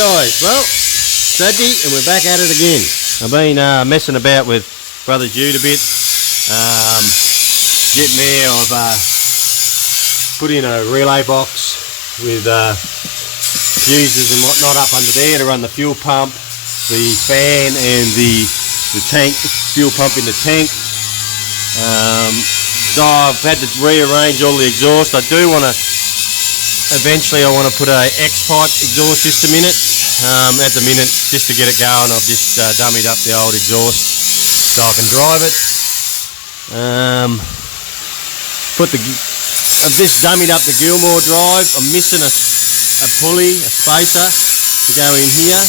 guys, well, Saturday and we're back at it again. I've been messing about with Brother Jude a bit, getting there. I've put in a relay box with fuses and whatnot up under there to run the fuel pump, the fan and the tank, the fuel pump in the tank. So I've had to rearrange all the exhaust. I do want to, eventually I want to put a X-pipe exhaust system in it. At the minute, just to get it going, I've just dummied up the old exhaust so I can drive it. I've just dummied up the Gilmore drive. I'm missing a pulley, a spacer to go in here.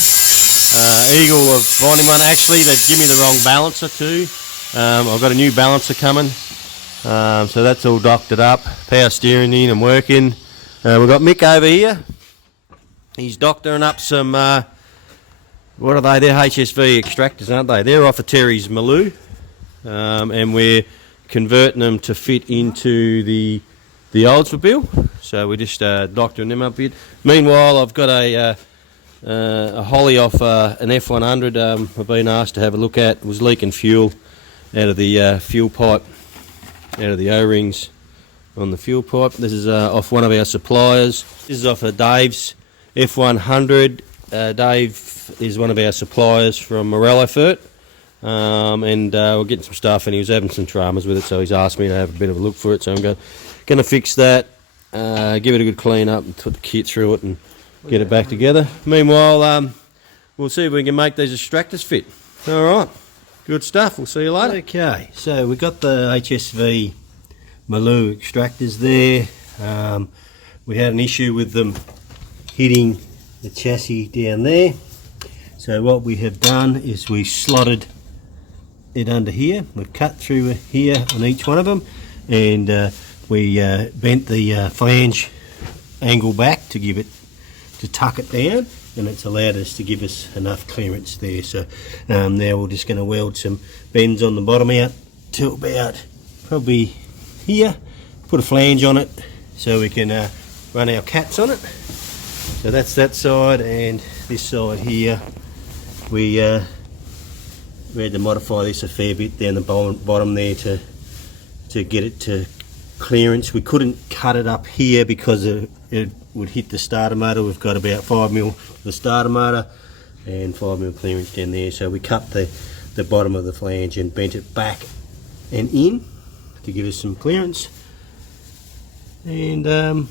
Eagle of finding one. Actually, they've given me the wrong balancer too. I've got a new balancer coming. So that's all doctored up, power steering in and working. We've got Mick over here. He's doctoring up some, what are they? They're HSV extractors, aren't they? They're off of Terry's Maloo, and we're converting them to fit into the Oldsmobile. So we're just doctoring them up a bit. Meanwhile, I've got a Holly off an F100 I've been asked to have a look at. It was leaking fuel out of the fuel pipe, out of the O-rings on the fuel pipe. This is off one of our suppliers. This is off of Dave's F100. Dave is one of our suppliers from Morello Fert, and we're getting some stuff, and he was having some dramas with it, so he's asked me to have a bit of a look for it. So I'm going to fix that, give it a good clean up and put the kit through it and get it back together. Meanwhile, we'll see if we can make these extractors fit. Alright, good stuff. We'll see you later. Okay, so we've got the HSV Maloo extractors there. We had an issue with them hitting the chassis down there. So what we have done is we slotted it under here. We've cut through here on each one of them, and we bent the flange angle back to give it, to tuck it down, and it's allowed us to give us enough clearance there. So now we're just going to weld some bends on the bottom out to about probably here, put a flange on it so we can run our cats on it. So that's that side, and this side here we had to modify this a fair bit down the bottom there to get it to clearance. We couldn't cut it up here because it would hit the starter motor. We've got about 5mm for the starter motor and 5mm clearance down there, so we cut the bottom of the flange and bent it back and in to give us some clearance, and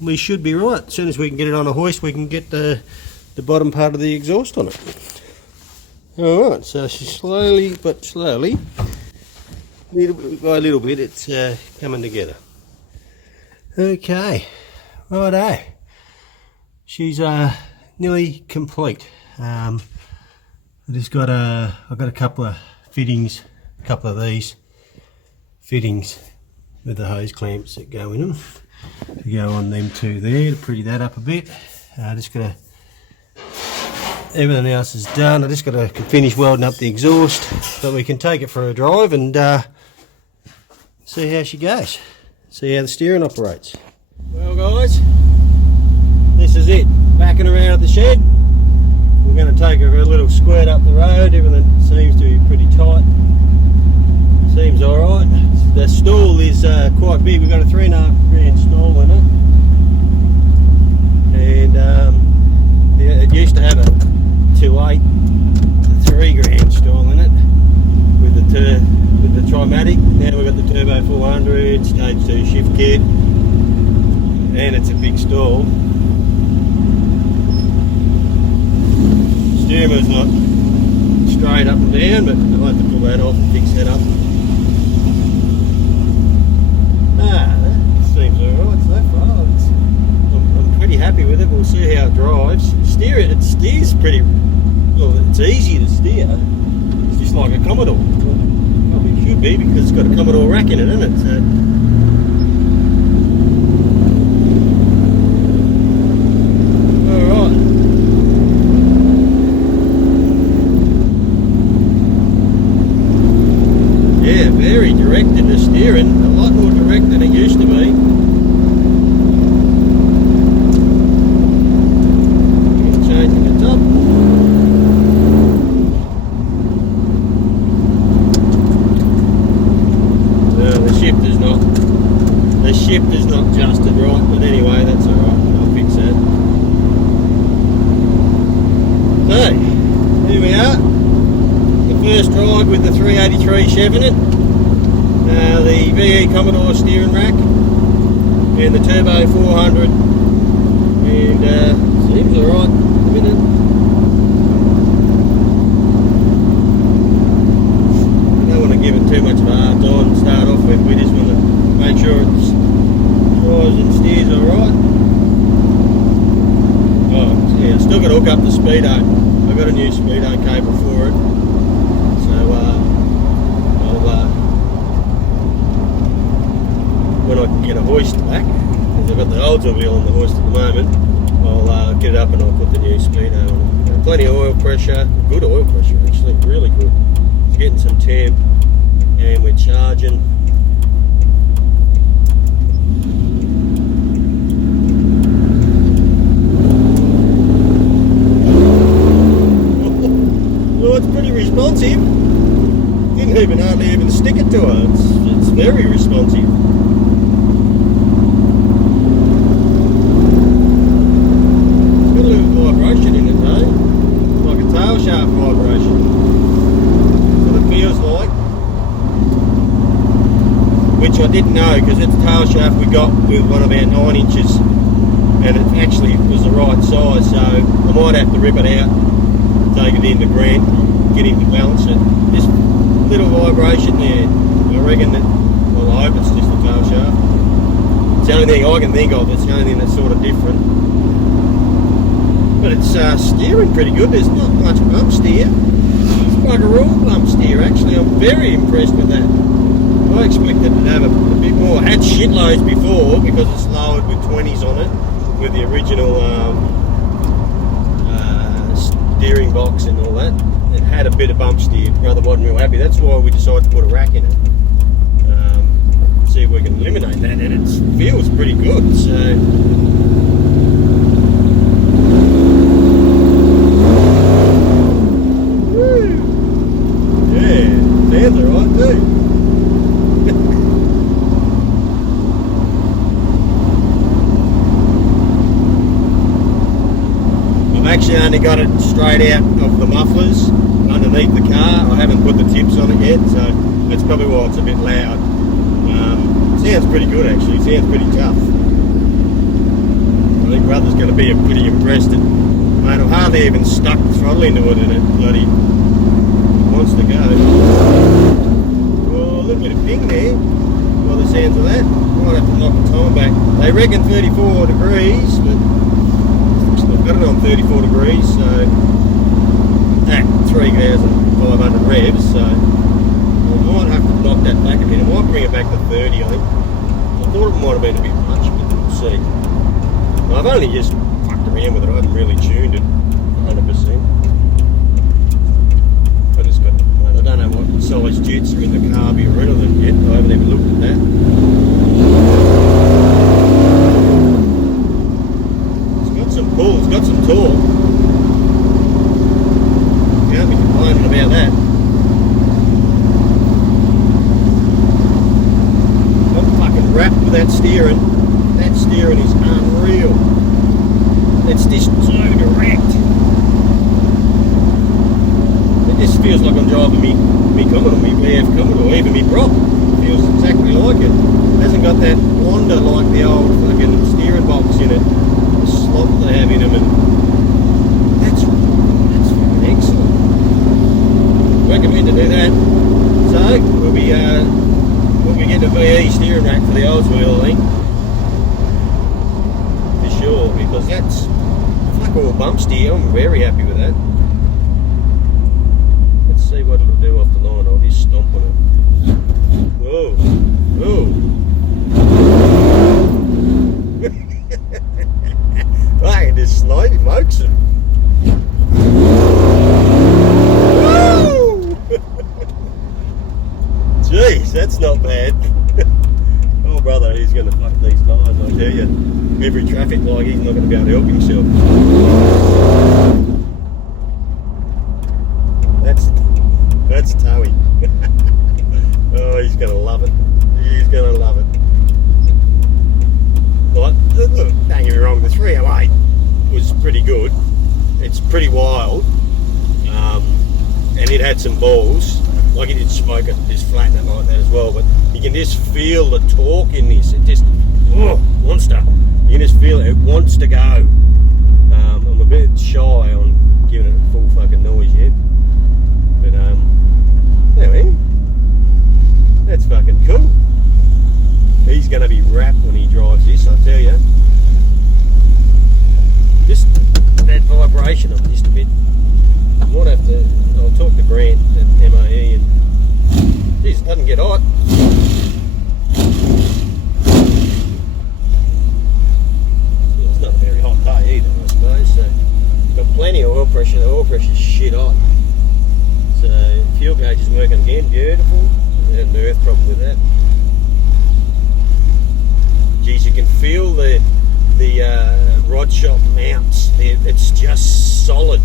we should be right. As soon as we can get it on a hoist, we can get the bottom part of the exhaust on it. Alright, so slowly but slowly, little bit by little bit, it's coming together. Okay, righto. She's nearly complete. I've got a couple of fittings, a couple of these fittings with the hose clamps that go in them, to go on them two there, to pretty that up a bit. Everything else is done. I just got to finish welding up the exhaust so we can take it for a drive and see how she goes, see how the steering operates. Well guys, this is it, backing around at the shed. We're going to take her a little squirt up the road. Everything seems to be pretty tight, seems alright. The stall is quite big. We've got a 3.5 grand stall in it, and it used to have a 2.8 to 3 grand stall in it with the Trimatic. Now we've got the Turbo 400, stage 2 shift kit, and it's a big stall. Steering wheel's not straight up and down, but I'll have to pull that off and fix that up. That seems alright so far. I'm pretty happy with it. We'll see how it drives. It steers pretty well. It's easy to steer. It's just like a Commodore. Well, it should be, because it's got a Commodore rack in it, isn't it? So, alright. Yeah, very direct in the steering. A lot more direct than it used to be. Changing the shifter's not adjusted right, but anyway, that's alright, I'll fix that. So, here we are. The first ride with the 383 Chev in it. The VE Commodore steering rack. And the Turbo 400. And seems alright at the minute. Give it too much of a hard time to start off with. We just want to make sure it's drives and steers alright. Oh, yeah, still got to hook up the speedo. I've got a new speedo cable for it. So when I can get a hoist back, because I've got the old wheel on the hoist at the moment, I'll get it up and I'll put the new speedo on. Plenty of oil pressure, good oil pressure actually, really good. It's getting some temp. And we're charging. Well, it's pretty responsive. Didn't hardly even stick it to her. It's very responsive. It's got a little vibration in it though, like a tail shaft vibration. So it feels like. Which I didn't know, because it's a tail shaft we got with one of our 9 inches, and it actually was the right size, so I might have to rip it out, take it into Grant, get him to balance it. This little vibration there, I reckon that, well, I hope it's just a tail shaft. It's the only thing I can think of, it's the only thing that's sort of different. But it's steering pretty good, there's not much bump steer. It's like a raw bump steer actually, I'm very impressed with that. I expected it to have a bit more. I had shitloads before because it's lowered with 20s on it, with the original steering box and all that. It had a bit of bump steer. Brother wasn't real happy. That's why we decided to put a rack in it. See if we can eliminate that, and it feels pretty good. So. Woo. Yeah, sounds alright too. Actually only got it straight out of the mufflers underneath the car. I haven't put the tips on it yet, so that's probably why it's a bit loud. Sounds pretty good actually, sounds pretty tough. I think Brother's going to be pretty impressed. Mate, I've hardly even stuck the throttle into it and it bloody wants to go. Oh, a little bit of ping there by the sounds of that. Might have to knock the time back. They reckon 34 degrees, but I've got it on 34 degrees, so at 3,500 revs, so I might have to knock that back a bit. I might bring it back to 30, I think. I thought it might have been a bit much, but we'll see. I've only just fucked around with it, I haven't really tuned it 100%. I just got, I don't know what size jets are in the carby or anything yet, I haven't even looked at that. Pull, it's got some torque. Can't be complaining about that. I'm fucking wrapped with that steering. That steering is unreal. It's just so direct. It just feels like I'm driving me Commodore, me VF Commodore, even me prop. It feels exactly like it. It hasn't got that wander like the old fucking steering box in it. Slot they have in them, and that's fucking excellent. Recommend to do that. So we'll be getting a VE steering rack for the Oldsmobile, I think, for sure, because that's fuck all bump steer. I'm very happy with that. Let's see what it'll do off the line. I'll just stomp on it. Whoa, whoa. I can just slide it, folks. Woo! Jeez, that's not bad. Oh, brother, he's going to fuck these tyres, I tell you. Every traffic light, he's not going to be able to help himself. That's toey. Oh, he's going to love it. He's going to love it. Like, look, don't get me wrong, the 308 was pretty good. It's pretty wild, and it had some balls. Like, it did smoke it, just flatten it like that as well. But you can just feel the torque in this. It just wants to. You can just feel it. It wants to go. I'm a bit shy on giving it a full fucking noise yet. But anyway, that's fucking cool. He's going to be wrapped when he drives this, I tell you. Just that vibration, I'm just a bit. I might have to. I'll talk to Grant at MAE and. Geez, it doesn't get hot. It's not a very hot day either, I suppose. So, got plenty of oil pressure. The oil pressure's shit hot. So, fuel gauge is working again, beautiful. Had an earth problem with that. Geez, you can feel the rod shop mounts. It's just solid.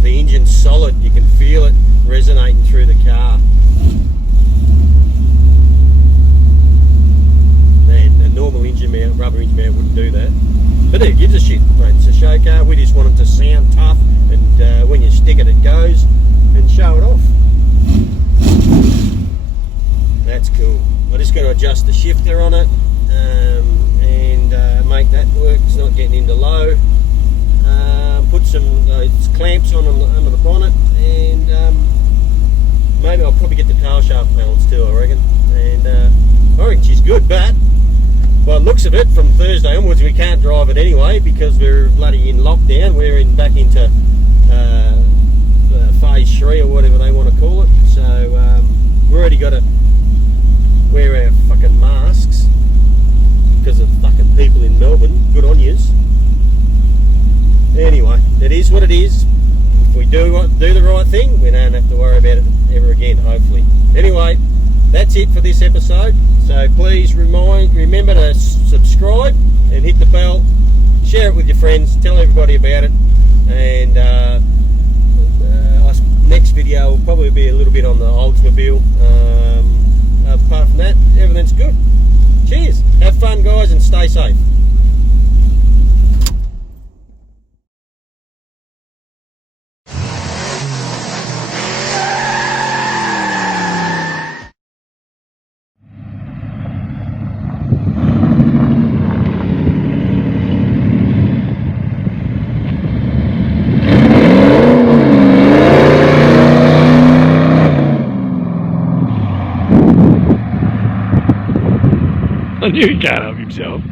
The engine's solid. You can feel it resonating through the car. Man, a normal engine mount, rubber engine mount wouldn't do that. But it gives a shit, mate. It's a show car. We just want it to sound tough, and when you stick it, it goes, and show it off. That's cool. I just got to adjust the shifter on it. And make that work. It's not getting into low. Put some clamps on under the bonnet, and maybe I'll probably get the tail shaft balance too, I reckon. And I reckon she's good, but by the looks of it, from Thursday onwards we can't drive it anyway because we're bloody in lockdown. We're back into phase 3 or whatever they want to call it. So we've already got to wear our fucking masks because of fucking people in Melbourne. Good on yous. Anyway, it is what it is. If we do the right thing, we don't have to worry about it ever again, hopefully. Anyway, that's it for this episode. So please remember to subscribe and hit the bell. Share it with your friends. Tell everybody about it. And next video will probably be a little bit on the Oldsmobile. Apart from that, everything's good. Cheers. Have fun, guys, and stay safe. I knew he can't help himself.